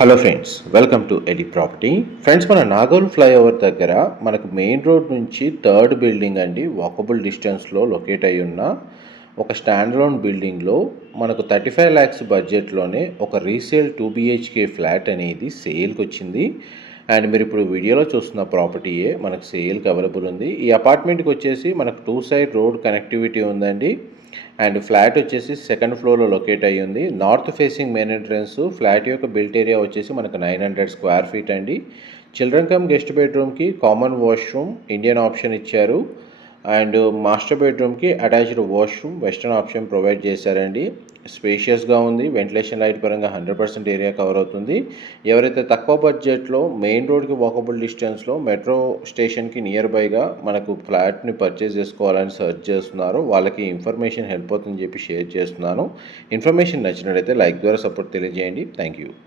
Hello friends, welcome to ఎలి property. Friends, మన Nagole flyover దగ్గర మనకు మెయిన్ రోడ్ నుంచి థర్డ్ బిల్డింగ్ అండి, వాకబుల్ డిస్టెన్స్లో లొకేట్ అయి ఉన్న ఒక స్టాండ్ అలోన్ బిల్డింగ్లో మనకు 35 lakhs బడ్జెట్లోనే ఒక రీసేల్ 2 BHK ఫ్లాట్ అనేది సేల్కి వచ్చింది. అండ్ మీరు ఇప్పుడు వీడియోలో చూస్తున్న ప్రాపర్టీయే మనకు సేల్కి అవైలబుల్ ఉంది. ఈ అపార్ట్మెంట్కి వచ్చేసి మనకు 2 side రోడ్ కనెక్టివిటీ ఉందండి. అండ్ ఫ్లాట్ వచ్చేసి సెకండ్ ఫ్లోర్లో లొకేట్ అయ్యి ఉంది. North facing main entrance. Flat యొక్క బిల్ట్ ఏరియా వచ్చేసి మనకు 900 square feet అండి. చిల్డ్రన్ కమ్ గెస్ట్ బెడ్రూమ్కి కామన్ వాష్రూమ్ ఇండియన్ ఆప్షన్ ఇచ్చారు. అండ్ మాస్టర్ బెడ్రూమ్కి attached washroom western option provide చేశారండి. స్పేషియస్గా ఉంది. వెంటిలేషన్ లైట్ పరంగా 100% ఏరియా కవర్ అవుతుంది. ఎవరైతే తక్కువ బడ్జెట్లో మెయిన్ రోడ్కి వాకబుల్ డిస్టెన్స్లో మెట్రో స్టేషన్కి నియర్ బైగా మనకు ఫ్లాట్ని పర్చేస్ చేసుకోవాలని సర్చ్ చేస్తున్నారో వాళ్ళకి ఇన్ఫర్మేషన్ హెల్ప్ అవుతుందని చెప్పి షేర్ చేస్తున్నాను. ఇన్ఫర్మేషన్ నచ్చినట్లయితే లైక్ ద్వారా సపోర్ట్ తెలియజేయండి. Thank you.